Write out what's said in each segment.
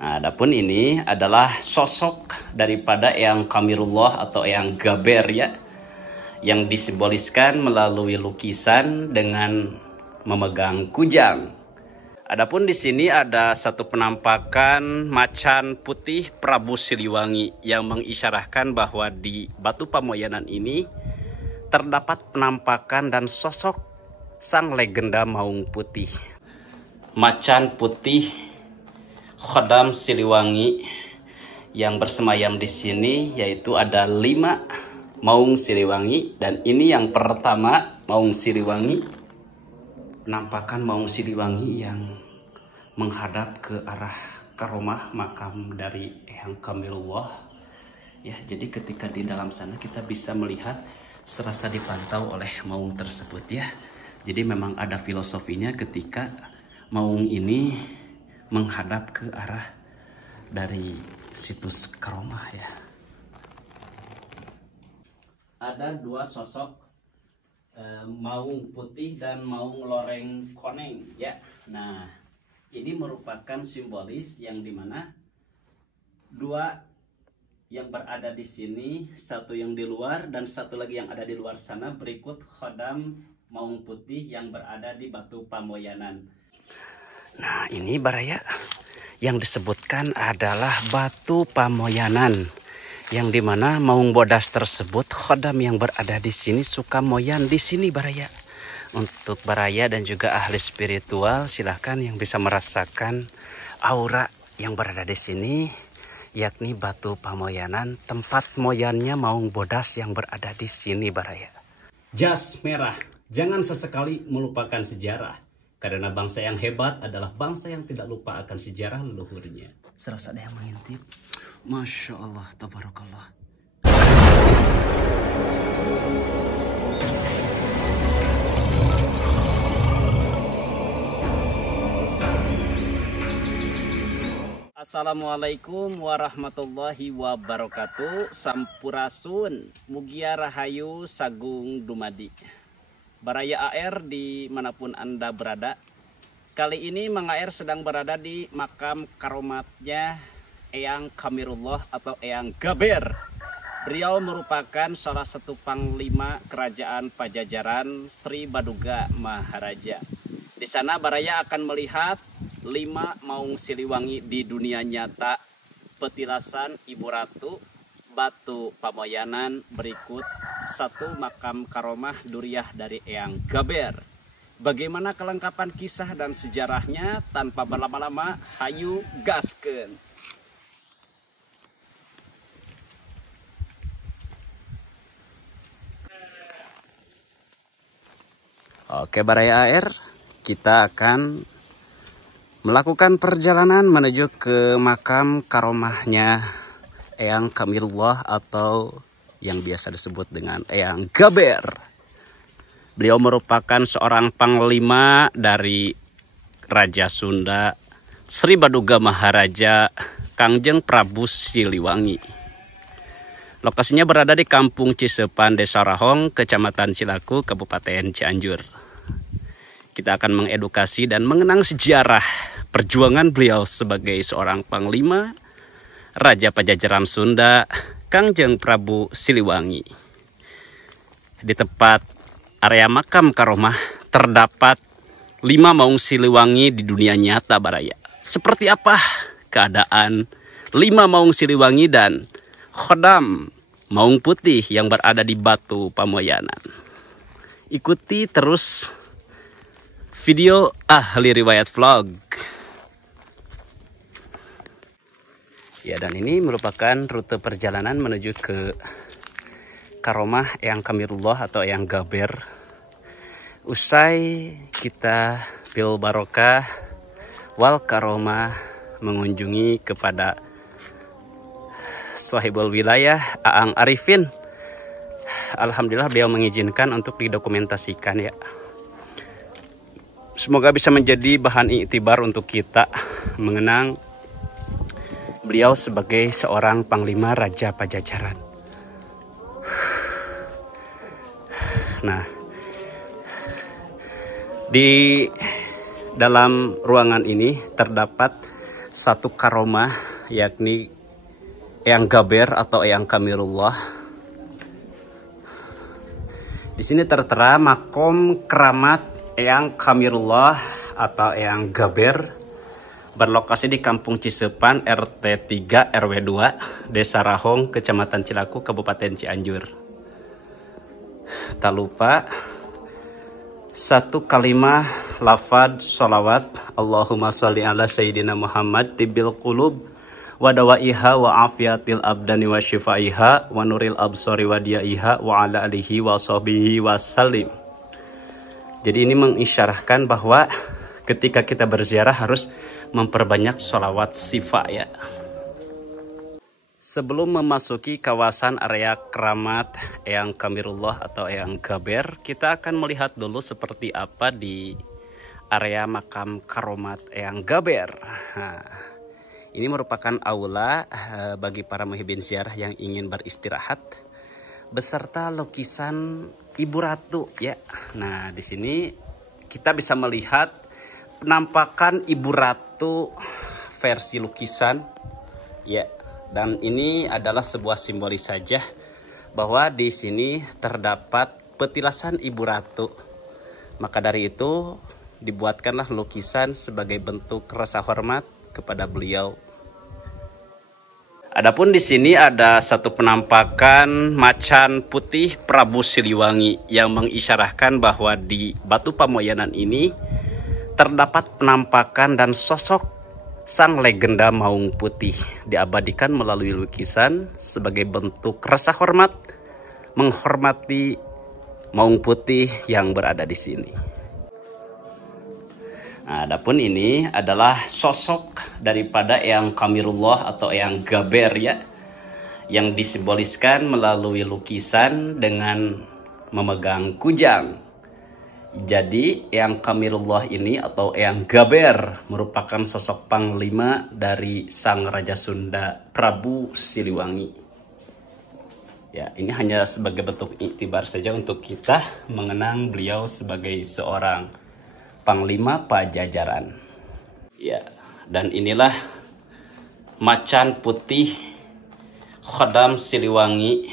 Nah, adapun ini adalah sosok daripada Eyang Kamirullah atau Eyang Gaber ya, yang disimboliskan melalui lukisan dengan memegang kujang. Adapun di sini ada satu penampakan macan putih Prabu Siliwangi yang mengisyarahkan bahwa di Batu Pamoyanan ini terdapat penampakan dan sosok sang legenda Maung Putih. Macan putih Khodam Siliwangi yang bersemayam di sini, yaitu ada 5 Maung Siliwangi, dan ini yang pertama Maung Siliwangi. Penampakan Maung Siliwangi yang menghadap ke arah karomah makam dari Eyang Kamirullah ya. Jadi ketika di dalam sana kita bisa melihat serasa dipantau oleh maung tersebut ya. Jadi memang ada filosofinya ketika maung ini menghadap ke arah dari situs karomah ya. Ada 2 sosok Maung Putih dan Maung Loreng Koneng ya. Nah, ini merupakan simbolis yang dimana 2 yang berada di sini, 1 yang di luar dan 1 lagi yang ada di luar sana, berikut Khodam Maung Putih yang berada di Batu Pamoyanan. Nah, ini Baraya yang disebutkan adalah Batu Pamoyanan, yang dimana Maung Bodas tersebut, Khodam yang berada di sini suka moyan di sini Baraya. Untuk Baraya dan juga ahli spiritual, silahkan yang bisa merasakan aura yang berada di sini, yakni Batu Pamoyanan, tempat moyannya Maung Bodas yang berada di sini Baraya. Jas merah, jangan sesekali melupakan sejarah, karena bangsa yang hebat adalah bangsa yang tidak lupa akan sejarah leluhurnya. Serasa ada yang mengintip. Masya Allah, tabarakallah. Assalamualaikum warahmatullahi wabarakatuh. Sampurasun, mugia rahayu sagung dumadi. Baraya AR dimanapun Anda berada. Kali ini Mang AR sedang berada di makam karomatnya Eyang Kamirullah atau Eyang Gaber. Beliau merupakan salah satu panglima kerajaan Pajajaran Sri Baduga Maharaja. Di sana Baraya akan melihat 5 Maung Siliwangi di dunia nyata, petilasan Ibu Ratu, Batu Pamoyanan, berikut 1 makam karomah duriah dari Eyang Gaber. Bagaimana kelengkapan kisah dan sejarahnya? Tanpa berlama-lama, hayu gaskeun. Oke Baraya AR, kita akan melakukan perjalanan menuju ke makam karomahnya Eyang Kamirullah atau yang biasa disebut dengan Eyang Gaber. Beliau merupakan seorang panglima dari Raja Sunda Sri Baduga Maharaja Kangjeng Prabu Siliwangi. Lokasinya berada di Kampung Cisepan, Desa Rahong, Kecamatan Cilaku, Kabupaten Cianjur. Kita akan mengedukasi dan mengenang sejarah perjuangan beliau sebagai seorang panglima Raja Pajajaran Sunda Kangjeng Prabu Siliwangi. Di tempat area makam karomah terdapat 5 Maung Siliwangi di dunia nyata Baraya. Seperti apa keadaan 5 Maung Siliwangi dan Khodam Maung Putih yang berada di Batu Pamoyanan? Ikuti terus video ahli riwayat vlog. Ya, dan ini merupakan rute perjalanan menuju ke karomah Eyang Kamirullah atau Eyang Gaber. Usai kita bil barokah wal karomah mengunjungi kepada Sahibul Wilayah Aang Arifin, alhamdulillah beliau mengizinkan untuk didokumentasikan ya. Semoga bisa menjadi bahan iktibar untuk kita mengenang beliau sebagai seorang panglima Raja Pajajaran. Nah, di dalam ruangan ini terdapat satu karomah, yakni Eyang Gaber atau Eyang Kamirullah. Di sini tertera makom keramat Eyang Kamirullah atau Eyang Gaber berlokasi di Kampung Cisepan, RT 3 RW 2, Desa Rahong, Kecamatan Cilaku, Kabupaten Cianjur. Tak lupa satu kalimah lafad sholawat Allahumma sholli ala Sayyidina Muhammad tibil qulub wa dawaiha wa afiatil abdani wa shifaiha wa nuril absori wa diaiha wa ala alihi wa sahbihi wa salim. Jadi ini mengisyarahkan bahwa ketika kita berziarah harus memperbanyak sholawat syifa ya. Sebelum memasuki kawasan area keramat Eyang Kamirullah atau Eyang Gaber, kita akan melihat dulu seperti apa di area makam karomat Eyang Gaber. Nah, ini merupakan aula bagi para muhibin ziarah yang ingin beristirahat beserta lukisan Ibu Ratu ya. Nah, di sini kita bisa melihat penampakan Ibu Ratu versi lukisan ya. Dan ini adalah sebuah simbolis saja bahwa di sini terdapat petilasan Ibu Ratu. Maka dari itu dibuatkanlah lukisan sebagai bentuk rasa hormat kepada beliau. Adapun di sini ada satu penampakan macan putih Prabu Siliwangi yang mengisyarahkan bahwa di batu pamoyanan ini terdapat penampakan dan sosok sang legenda Maung Putih, diabadikan melalui lukisan sebagai bentuk rasa hormat menghormati Maung Putih yang berada di sini. Nah, adapun ini adalah sosok daripada Eyang Kamirullah atau Eyang Gaber ya, yang disimboliskan melalui lukisan dengan memegang kujang. Jadi Eyang Kamirullah ini atau Eyang Gaber merupakan sosok panglima dari sang Raja Sunda Prabu Siliwangi. Ya, ini hanya sebagai bentuk iktibar saja untuk kita mengenang beliau sebagai seorang panglima Pajajaran. Ya, dan inilah macan putih Khodam Siliwangi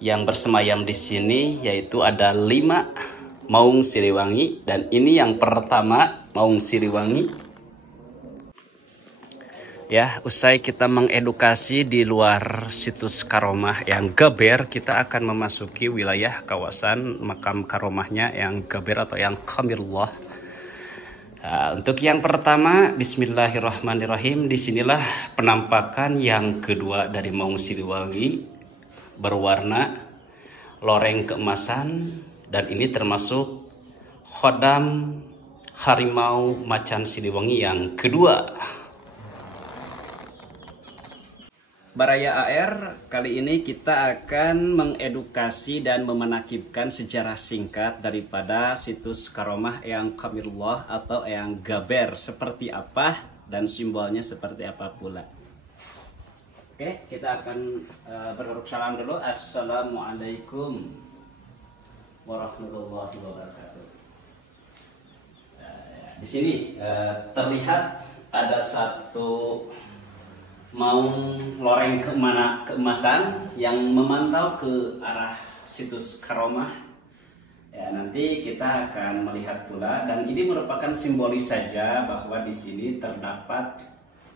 yang bersemayam di sini, yaitu ada 5 Maung Siliwangi, dan ini yang pertama Maung Siliwangi. Ya, usai kita mengedukasi di luar situs karomah Eyang Gaber, kita akan memasuki wilayah kawasan makam karomahnya Eyang Gaber atau Eyang Kamirullah. Nah, untuk yang pertama, bismillahirrahmanirrahim, disinilah penampakan yang kedua dari Maung Siliwangi berwarna loreng keemasan. Dan ini termasuk khodam harimau macan Siliwangi yang kedua. Baraya AR, kali ini kita akan mengedukasi dan memenakibkan sejarah singkat daripada situs karomah Eyang Kamirullah atau Eyang Gaber seperti apa dan simbolnya seperti apa pula. Oke, kita akan beruruk salam dulu. Assalamualaikum warahmatullahi wabarakatuh. Di sini terlihat ada satu maung loreng keemasan yang memantau ke arah situs karomah. Ya, nanti kita akan melihat pula, dan ini merupakan simbolis saja bahwa di sini terdapat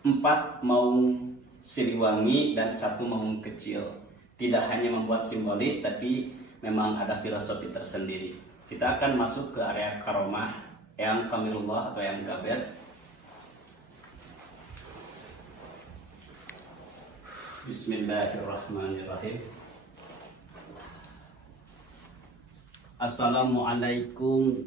4 maung Siliwangi dan 1 maung kecil. Tidak hanya membuat simbolis, tapi memang ada filosofi tersendiri. Kita akan masuk ke area karomah Eyang Kamirullah atau Eyang Gaber. Bismillahirrahmanirrahim. Assalamualaikum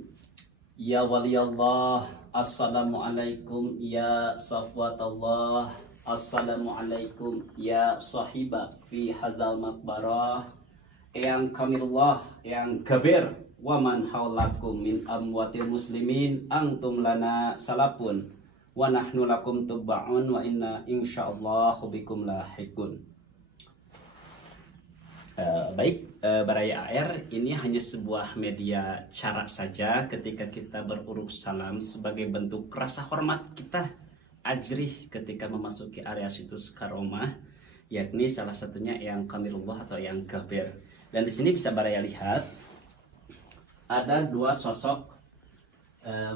ya waliyallah. Assalamualaikum ya safwatallah. Assalamualaikum ya sahiba fi hadzal maqbarah. Eyang Kamirullah, Eyang Gaber, waman haulakum min amwatil muslimin antum lana salapun wa nahnu lakum tubba'un wa inna insyaallah bikum lahiqun. Baik, Baraya AR, ini hanya sebuah media cara saja ketika kita beruruk salam sebagai bentuk rasa hormat kita ajrih ketika memasuki area situs karomah, yakni salah satunya yang Kamirullah atau yang Gaber. Dan di sini bisa Baraya lihat ada dua sosok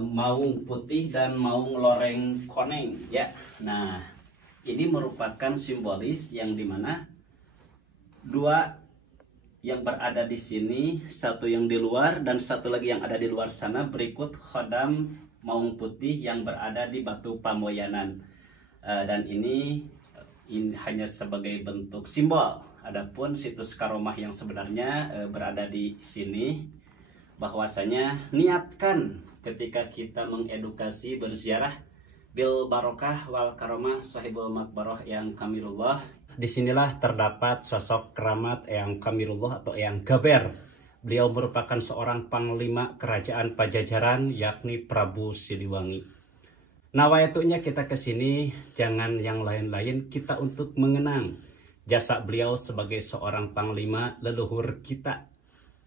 maung putih dan maung loreng koneng ya. Nah, ini merupakan simbolis yang dimana dua yang berada di sini, satu yang di luar dan satu lagi yang ada di luar sana, berikut khodam maung putih yang berada di Batu Pamoyanan. Dan ini hanya sebagai bentuk simbol. Adapun situs karomah yang sebenarnya berada di sini, bahwasanya niatkan ketika kita mengedukasi berziarah bil barokah wal karomah sahibul makbaroh yang Kamirullah. Disinilah terdapat sosok keramat yang Kamirullah atau yang Gaber. Beliau merupakan seorang panglima kerajaan Pajajaran, yakni Prabu Siliwangi. Nawaiatunya kita ke sini jangan yang lain-lain, kita untuk mengenang jasa beliau sebagai seorang panglima leluhur kita,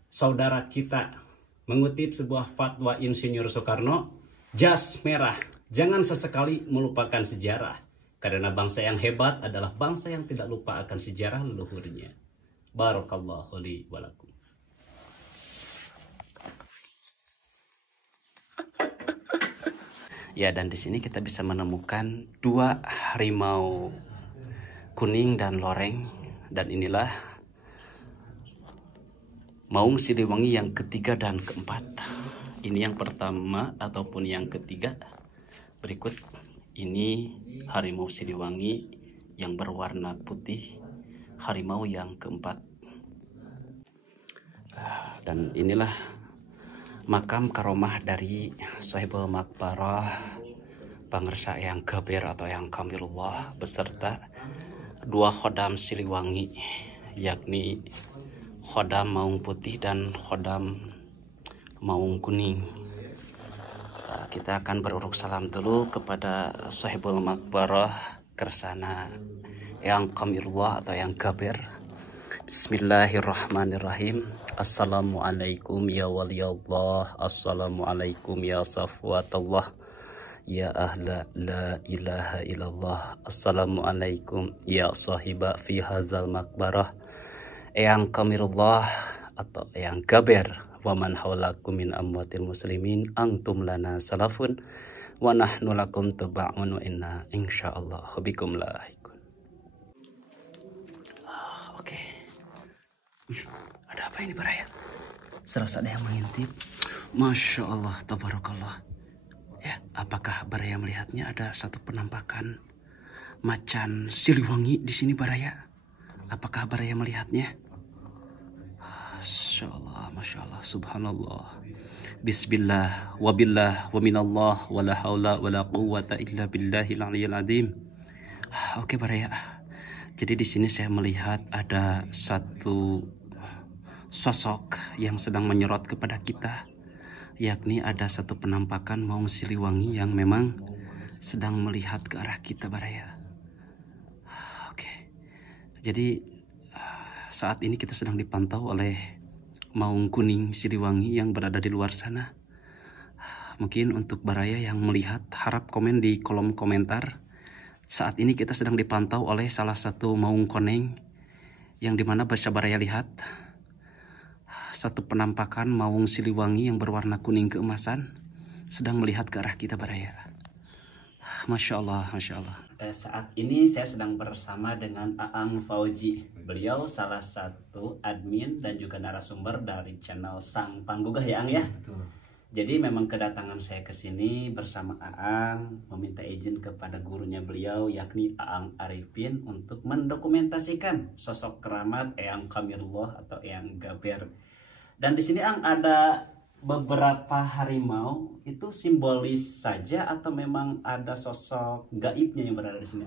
saudara kita. Mengutip sebuah fatwa Insinyur Soekarno, jas merah, jangan sesekali melupakan sejarah. Karena bangsa yang hebat adalah bangsa yang tidak lupa akan sejarah leluhurnya. Barakallahu li wa lakum. Ya, dan di sini kita bisa menemukan dua harimau kuning dan loreng, dan inilah maung Siliwangi yang ketiga dan keempat. Ini yang pertama ataupun yang ketiga. Berikut ini harimau Siliwangi yang berwarna putih, harimau yang keempat. Dan inilah makam karomah dari Sahibul Makbarah, Pangersa yang Gaber atau yang Kamirullah, beserta dua khodam Siliwangi, yakni khodam maung putih dan khodam maung kuning. Kita akan beruruk salam dulu kepada Sahibul Makbarah Kersana yang Kamirullah atau yang Gaber. Bismillahirrahmanirrahim. Assalamualaikum ya waliyallah. Assalamualaikum ya safwatullah. Ya ahla la ilaha illallah. Assalamualaikum ya sahiba fi hazal makbarah yang Kamirullah atau yang Gaber. Wa man haulakum min amwatil muslimin antum lana salafun wa nahnu lakum taba'un wa inna insyaallah bikum lahiqun. Oke. Ada apa ini Baraya? Serasa ada yang mengintip. Masya Allah, tabarakallah. Ya, apakah Baraya melihatnya ada satu penampakan macan Siliwangi di sini Baraya? Apakah Baraya melihatnya? Masya Allah, Masya Allah, Subhanallah. Bismillah, wabillah, wa minallah, wa la hawla, wa la quwwata illa billahil aliyyil azim. Oke Baraya. Jadi di sini saya melihat ada satu sosok yang sedang menyorot kepada kita, yakni ada satu penampakan maung Siliwangi yang memang sedang melihat ke arah kita Baraya. Oke. Jadi saat ini kita sedang dipantau oleh maung kuning Siliwangi yang berada di luar sana. Mungkin untuk Baraya yang melihat, harap komen di kolom komentar. Saat ini kita sedang dipantau oleh salah satu maung koneng, yang dimana bisa Baraya lihat satu penampakan maung Siliwangi yang berwarna kuning keemasan sedang melihat ke arah kita Baraya. Masya Allah, Masya Allah. Saat ini saya sedang bersama dengan Aang Fauji. Beliau salah satu admin dan juga narasumber dari channel Sang Panggugah ya Ang ya. Betul. Jadi memang kedatangan saya ke sini bersama Aang meminta izin kepada gurunya beliau yakni Aang Arifin untuk mendokumentasikan sosok keramat Eyang Kamirullah atau Eyang Gaber. Dan di sini Ang ada beberapa harimau, itu simbolis saja atau memang ada sosok gaibnya yang berada di sini?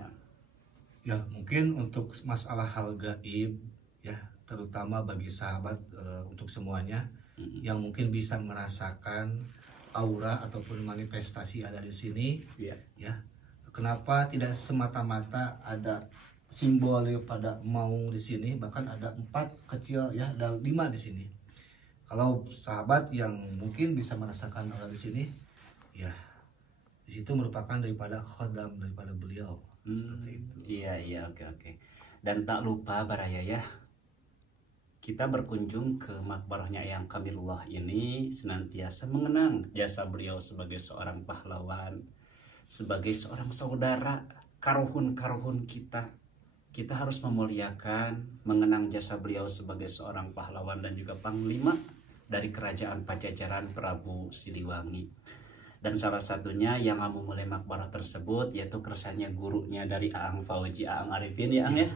Ya mungkin untuk masalah hal gaib ya, terutama bagi sahabat untuk semuanya yang mungkin bisa merasakan aura ataupun manifestasi ada di sini ya. Kenapa tidak semata-mata ada simbol pada maung di sini, bahkan ada 4 kecil ya, ada 5 di sini. Kalau sahabat yang mungkin bisa merasakan aura di sini, ya di situ merupakan daripada khodam daripada beliau. Seperti itu. Iya, oke. Dan tak lupa Baraya ya, kita berkunjung ke makbarahnya Eyang Kamirullah ini senantiasa mengenang jasa beliau sebagai seorang pahlawan, sebagai seorang saudara, karuhun kita. Kita harus memuliakan, mengenang jasa beliau sebagai seorang pahlawan dan juga panglima dari kerajaan Pajajaran Prabu Siliwangi. Dan salah satunya yang memulai makbarah tersebut yaitu kersanya gurunya dari Aang Fauji, Aang Arifin ya, ya.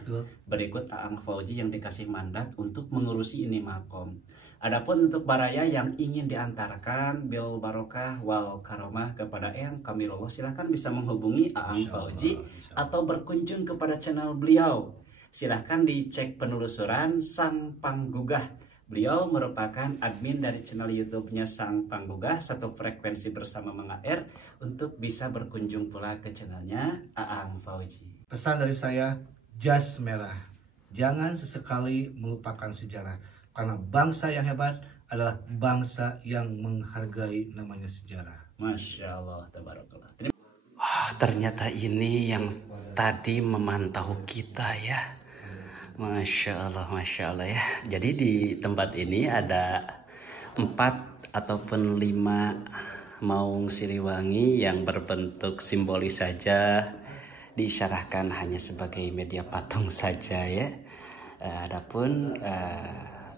Berikut Aang Fauji yang dikasih mandat untuk mengurusi ini makom. Adapun untuk Baraya yang ingin diantarkan bil barokah wal karomah kepada Eyang Kamirullah, silahkan bisa menghubungi Aang Fauji atau berkunjung kepada channel beliau. Silahkan dicek penelusuran Sang Panggugah. Beliau merupakan admin dari channel YouTube-nya Sang Panggugah, satu frekuensi bersama Mang AR, untuk bisa berkunjung pula ke channelnya Aang Fauji. Pesan dari saya, jas merah. Jangan sesekali melupakan sejarah. Karena bangsa yang hebat adalah bangsa yang menghargai namanya sejarah. Masya Allah, tabarakallah. Ternyata ini yang tadi memantau kita ya. Masya Allah ya. Jadi di tempat ini ada 4 ataupun 5 maung Siliwangi yang berbentuk simbolis saja, diisyarahkan hanya sebagai media patung saja ya. Adapun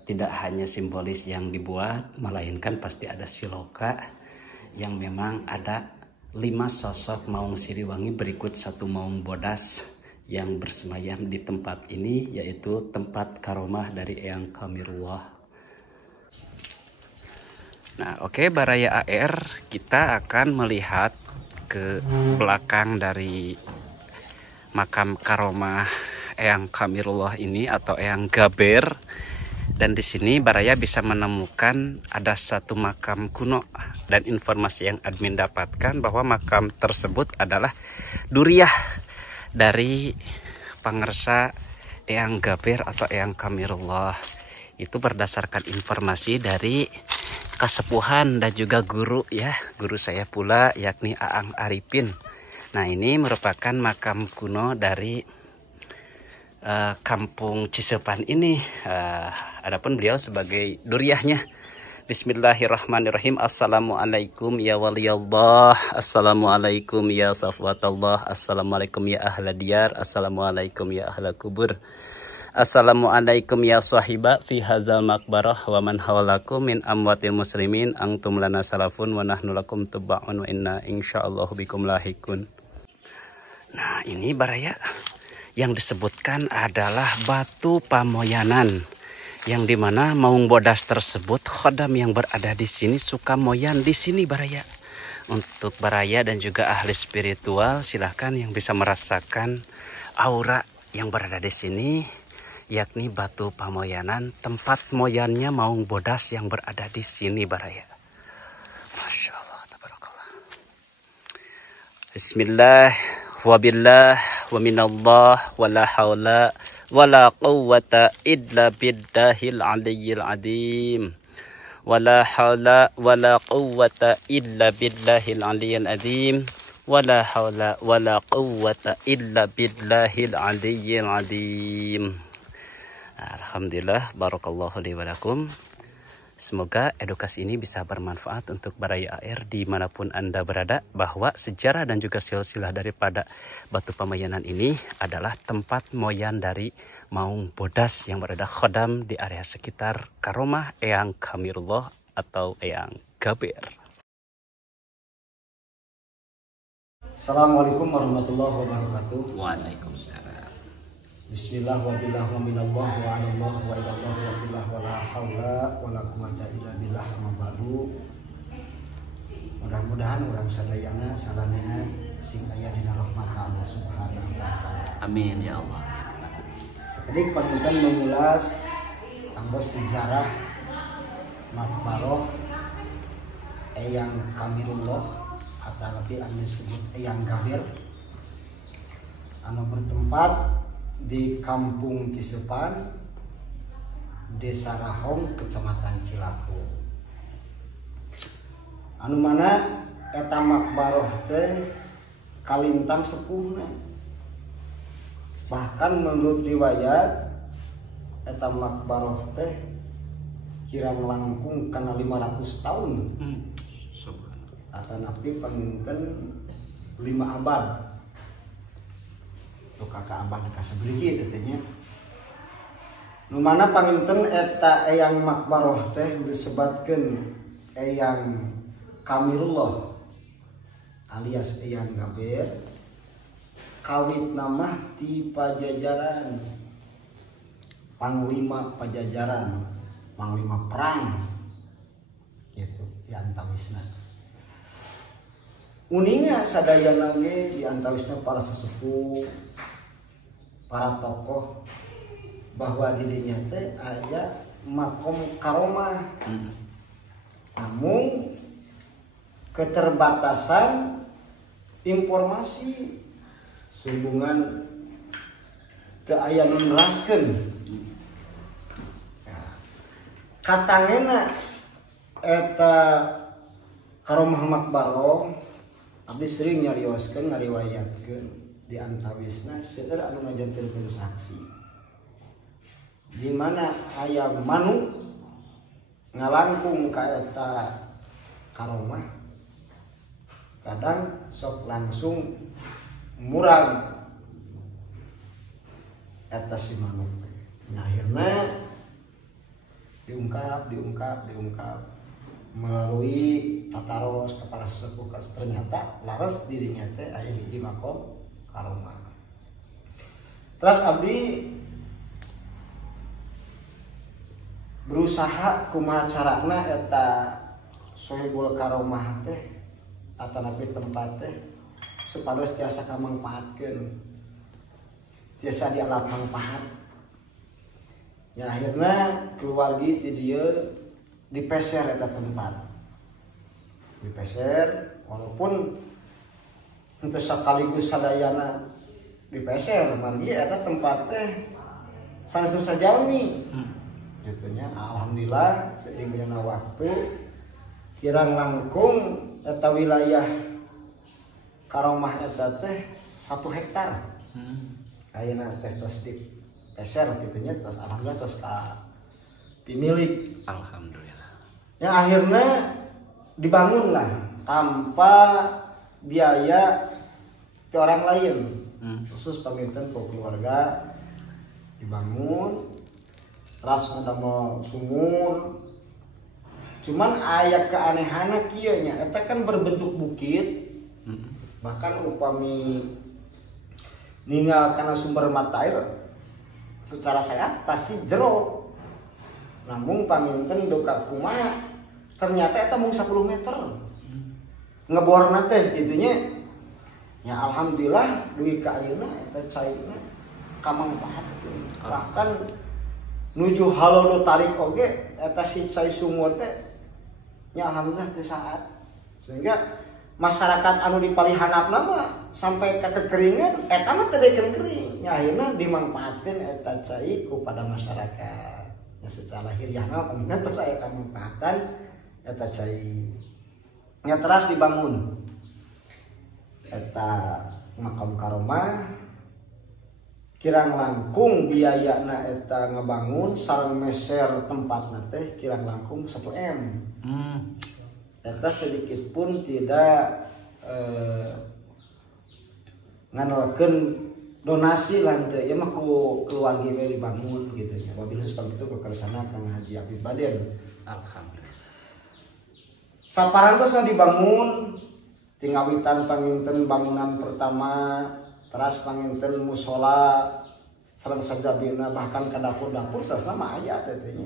tidak hanya simbolis yang dibuat, melainkan pasti ada siloka yang memang ada 5 sosok maung Siliwangi berikut 1 maung bodas yang bersemayam di tempat ini, yaitu tempat karomah dari Eyang Kamirullah. Nah, oke, Baraya AR, kita akan melihat ke belakang dari makam karomah Eyang Kamirullah ini atau Eyang Gaber. Dan di sini Baraya bisa menemukan ada 1 makam kuno, dan informasi yang admin dapatkan bahwa makam tersebut adalah duriah dari pangersa Eyang Gaber atau Eyang Kamirullah. Itu berdasarkan informasi dari kasepuhan dan juga guru ya, guru saya pula yakni Aang Arifin. Nah, ini merupakan makam kuno dari kampung Cisepan ini. Adapun beliau sebagai duriahnya. Bismillahirrahmanirrahim. Assalamualaikum ya waliyallah. Assalamualaikum ya safwatallah. Assalamualaikum ya ahla diyar. Assalamualaikum ya ahla kubur. Assalamualaikum ya sahiba fi hadzal maqbarah wa man hawlakum min amwatil muslimin. Antum lana salafun wa nahnu lakum tubba'un wa inna insyaallah bikum lahikun. Nah, ini Baraya yang disebutkan adalah batu pamoyanan, yang dimana maung bodas tersebut khodam yang berada di sini suka moyan di sini Baraya. Untuk Baraya dan juga ahli spiritual, silahkan yang bisa merasakan aura yang berada di sini, yakni batu pamoyanan, tempat moyannya maung bodas yang berada di sini Baraya. Masya Allah, tabarakallah. Bismillah, wabillah, wa minallah, wa la hawla wala quwwata illa billahil aliyyil azim. Wala haula wala quwwata illa billahil aliyyil azim. Wala haula wala quwwata illa billahil aliyyil azim. Alhamdulillah, barakallahu li wa lakum. Semoga edukasi ini bisa bermanfaat untuk Baraya AR dimanapun Anda berada, bahwa sejarah dan juga silsilah daripada batu pamayanan ini adalah tempat moyan dari maung bodas yang berada khodam di area sekitar karomah Eyang Kamirullah atau Eyang Gaber. Assalamualaikum warahmatullahi wabarakatuh. Waalaikumsalam. Bismillah wa billah wa minallah wa anallah wa ilallah wa billah wa la hawla wa la quwwata illa billah ma ba'du. Mudah-mudahan orang sadayana salamina sing aya dina rahmat Allah Subhanahu wa taala. Amin ya Allah. Sekedik panjenengan mengulas tentang sejarah makbarah Eyang Kamirullah atau lebih anu disebut Eyang Gaber anu bertempat di Kampung Cisepan, Desa Rahong, Kecamatan Cilaku. Anu mana eta makbaroh teh kalintang sepuhna. Bahkan menurut riwayat eta makbaroh teh kirang langkung kana 500 tahun. Atau napi panginten 5 abad. Tuh kakak abad ka sabeureujit tetenya. Nu mana panginten eta eyang makbaroh teh disebatkeun eyang Kamirullah alias eyang Gaber. Kawit nama ti Pajajaran, panglima Pajajaran, panglima perang gitu di antawisna. Uninga sadayana ge di antawisna para sesepuh, para tokoh bahwa dirinya teh aya makom karomah. Namun keterbatasan informasi sehubungan teu aya nu neraskeun. Katangena eta karomah makbaroh abdi sering nyarioskeun ngariwayatkeun di antawisna seueur anu ngajantelkeun saksi. Di mana aya manuk ngalangkung ka eta karomah kadang sok langsung murag eta si manuk. Nah, akhirnya diungkap melalui tataros kepada sesepuh, ternyata laras dirinya teh aya hiji makom karomah. Terus abdi berusaha kumaha carana eta sohibul karomah teh atanapi tempat teh supados tiasa kamangpaatkeun, tiasa dialap mangpaat. Ya akhirnya keluarga ti dieu dipeser eta tempat, dipeser walaupun untuk sekaligus sadayana dipeser, margi eta tempat teh sanes nu sajalmi. Gitunya alhamdulillah seiring berjalannya waktu kirang langkung eta wilayah karomah eta teh 1 hektar. Ayeuna teh tos dipeser gitunya, tos alhamdulillah tos ka pimilik. Alhamdulillah. Yang akhirnya dibangunlah tanpa biaya ke orang lain, khusus paminten ke keluarga dibangun. Ras ada mau sumur, cuman ayat keanehannya kieunya eta kan berbentuk bukit. Bahkan upami ninggal karena sumber mata air secara sehat pasti jero. Namun paminten duka kumaha ternyata eta mung 10 meter ngeborna teh gitunya. Ya alhamdulillah dugi ka ayeuna eta cairna kamangpaatkeun. Bahkan nuju halodo tarik oge eta si cai sumur teh nya alhamdulillah teu saat, sehingga masyarakat anu di palihanapna mah sampai ka kekeringan eta mah teu dekeun kering nya ayeuna dimangpaatkeun eta cai ku pada masyarakat. Ya secara lahiriahna paminten terus aya kamanfaatan eta cai nya teras dibangun eta makam karomah. Kirang langkung biayana eta ngebangun sareng meser tempatna teh kirang langkung 1 M. Eta sedikit pun tidak nganalkeun donasi lan teu ieu mah ku keluarga we dibangun gitu nya. Wabil seperti itu kekersana Kang Haji Habib Baden. Alhamdulillah. Saparantos dibangun tingawitan panginten bangunan pertama. Teras panginten musola sareng sajabina bahkan ka dapur-dapur sasna mah aya teh nya.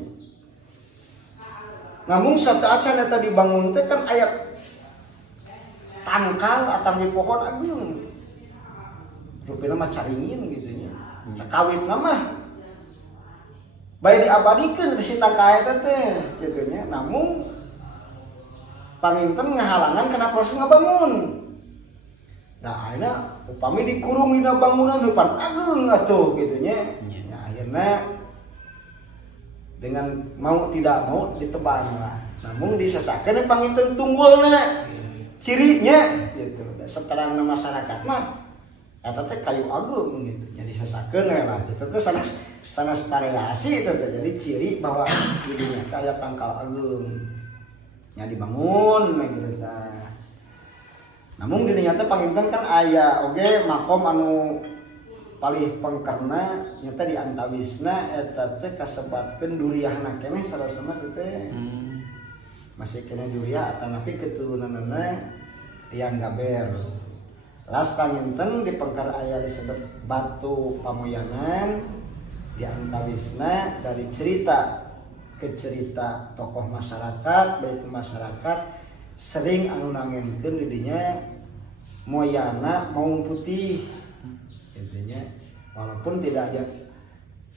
Namun sateuacan eta dibangun teh kan aya tangkal atau di pohon agung. Rupina mah caringin gitu nya. Kawitna mah bae diabadikeun teh si tangkal eta teh gitu nya. Namun panginten ngahalangan kana proses ngabangun. Nah akhirnya upami dikurung dina bangunan depan agung atuh gitu nya. Nah akhirnya dengan mau tidak mau ditebang lah. Namun disesakeun panginten tunggulna. cirinya gitu. Setelah masyarakat mah eta teh kayu agung gitu. Jadi sasakeun we lah. Itu teh sanes variasi itu teh. Jadi ciri bahwa dirinya aya tangkal agung. Nya dibangun gitu tah. Namun dirinya teh panginten kan aya oge makom anu palih pengkerna nyata di antawisna eta teh kasebatkeun duriahna keneh sarasana teh. Masih kena duriah atanapi keturunanna yang gaber. Las panginten di pengker aya disebut batu pamoyangan di antawisna dari cerita ke cerita tokoh masyarakat baik masyarakat sering anu nangenkeun didinya moyana maung putih intinya walaupun tidak ada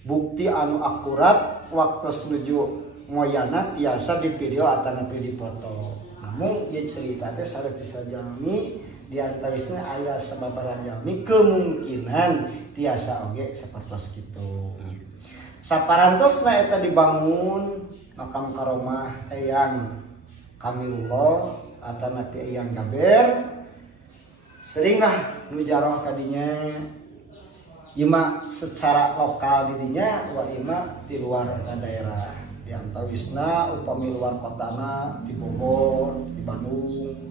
bukti anu akurat waktu senuju moyana tiasa di video atau di foto. Namun dia cerita teh saeutik jalmi di antawisna aya sababaran jalmi kemungkinan tiasa oge sapertos kitu. Saparantosna eta dibangun makam karomah Eyang Kamilullah atanapi Eyang Gaber seringlah nujaroh kadinya ima secara lokal didinya wa ima di luar daerah. Di antawisna upami luar kotana di Bogor, di Bandung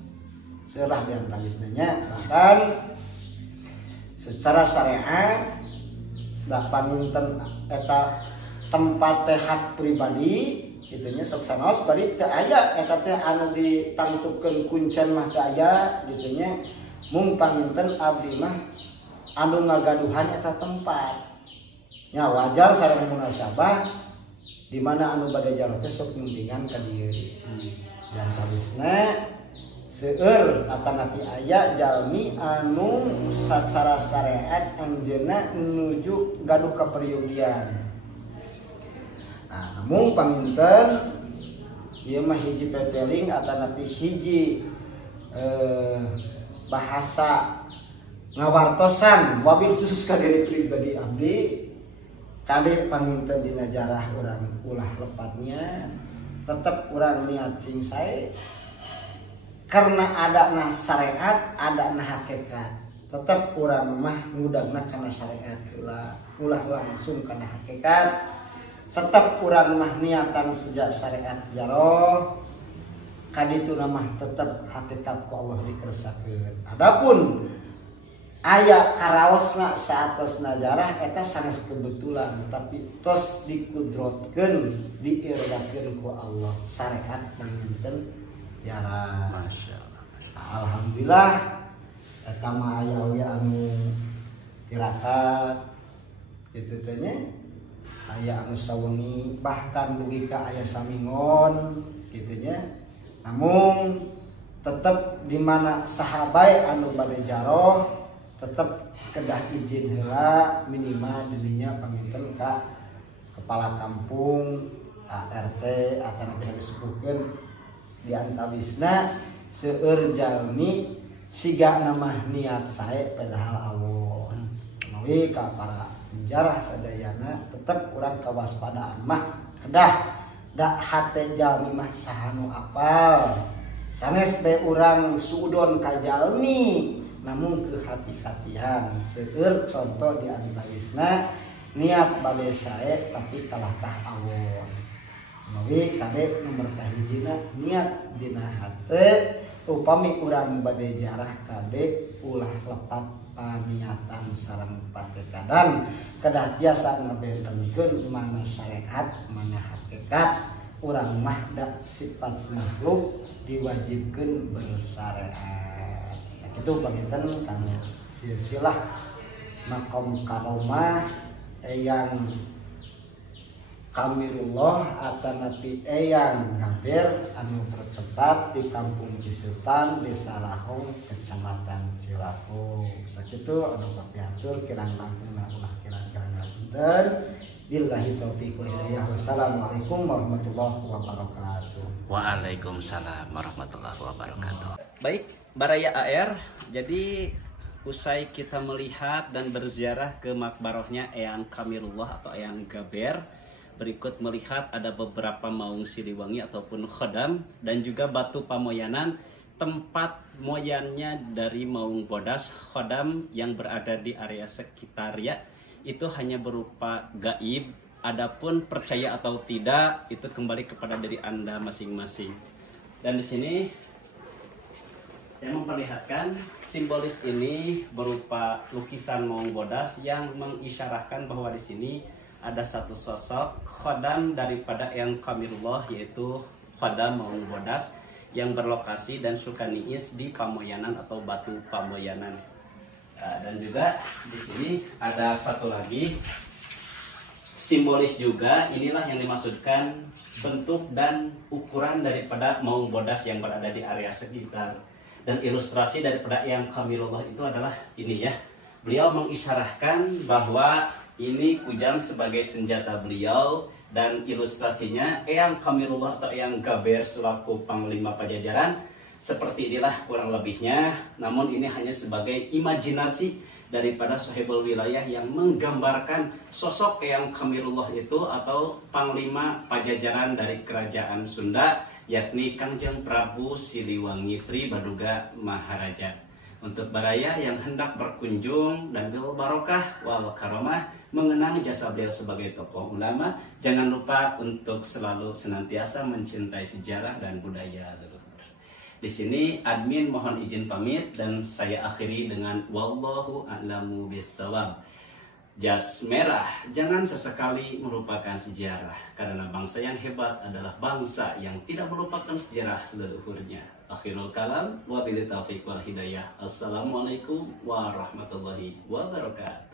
serah di antawisnanya bahkan secara syariat da paminten eta tempat teh hak pribadi gitunya sok sanaos bari teu aya eta teh anu ditangtukeun kuncen mah teu aya gitunya mung paminten abdi mah anu ngagaduhan eta tempat nya wajar sareng munasabah di mana anu bade jaroh teh sok nyundingan ka dieu. Dan tabisna seueur atanapi aya jalmi anu sacara syariat anjeunna nuju gaduh kaperiudian. Nah, namun paminten ieu mah hiji pepeling atanapi hiji bahasa ngawartosan wabil khusus ka diri pribadi abdi kade paminten dina jarah urang ulah lepatnya tetap urang niat cing sae karena ada na syariat ada na hakikat tetap urang mah ngudagna kana syariat ulah langsung kana hakikat tetap urang mah niatan sejak syariat jaro kaditu mah tetap hakikat ku Allah dikeresakeun. Adapun aya karaosna saatosna jarah eta sanes kebetulan tapi tos dikudrotkeun diiradakeun ku Allah syariat panginten jarah. Masyaallah. Alhamdulillah eta mah aya oge anu tirakat kitu teh nya aya anu sawengi bahkan dugi ka aya samingon kitu nya namun tetep di mana sahabat anu bade jaroh tetap kedah izin heula minimal dirinya paminten ka kepala kampung ART atau bisa disebutkan di antawisna seueur jalmi siga nama niat sae padahal Allah menawi ka para penjarah sadayana tetap urang kawaspadaan mah kedah da hate jalmi mah sahanu apal sanes bae urang suudon ka jalmi namun kehati-hatian seueur contoh di antawisna niat bade sae tapi kalahkah Allah menawi kade nomor kahijina niat dina hate upami urang bade jarah kade ulah lepat paniatan sareng patekadan kedah tiasa ngabentenkeun mana syariat mana hakikat urang mah da sifat makhluk diwajibkeun bersyariat. Itu paminten kang silsilah makom karomah Eyang Kamilullah atanapi Eyang Gaber anu bertempat di Kampung Cisepan Desa Lahong Kecamatan Cilaku sakitu anu kapiatur kirang langkungna ulah kirang-kirang ngapunten billahi taufiq wal hidayah. Wassalamualaikum warahmatullahi wabarakatuh. Waalaikumsalam warahmatullahi wabarakatuh. Baik, Baraya AR, jadi usai kita melihat dan berziarah ke makbarohnya Eyang Kamilullah atau Eyang Gaber, berikut melihat ada beberapa maung siliwangi ataupun khodam dan juga batu pamoyanan tempat moyannya dari Maung Bodas, khodam yang berada di area sekitar ya, itu hanya berupa gaib. Adapun percaya atau tidak itu kembali kepada diri Anda masing-masing. Dan di sini saya memperlihatkan simbolis ini berupa lukisan Maung Bodas yang mengisyarahkan bahwa di sini ada satu sosok khodam daripada Eyang Kamirullah, yaitu khodam Maung Bodas yang berlokasi dan Sukaniis di Pamoyanan atau Batu Pamoyanan. Dan juga di sini ada satu lagi simbolis juga, inilah yang dimaksudkan bentuk dan ukuran daripada Maung Bodas yang berada di area sekitar. Dan ilustrasi daripada Eyang Kamirullah itu adalah ini ya. Beliau mengisyarahkan bahwa ini kujang sebagai senjata beliau, dan ilustrasinya Eyang Kamirullah atau Eyang Gaber selaku Panglima Pajajaran. Seperti inilah kurang lebihnya, namun ini hanya sebagai imajinasi daripada Sohibul Wilayah yang menggambarkan sosok Eyang Kamirullah itu atau Panglima Pajajaran dari Kerajaan Sunda, yakni Kangjeng Prabu Siliwangi Sri Baduga Maharaja. Untuk baraya yang hendak berkunjung dan bil barokah wal karomah mengenang jasa beliau sebagai tokoh ulama, jangan lupa untuk selalu senantiasa mencintai sejarah dan budaya leluhur. Di sini admin mohon izin pamit dan saya akhiri dengan wallahu a'lamu bissawab. Jas merah jangan sesekali melupakan sejarah, karena bangsa yang hebat adalah bangsa yang tidak melupakan sejarah leluhurnya. Akhirul kalam wabillahi taufiq wal hidayah. Assalamualaikum warahmatullahi wabarakatuh.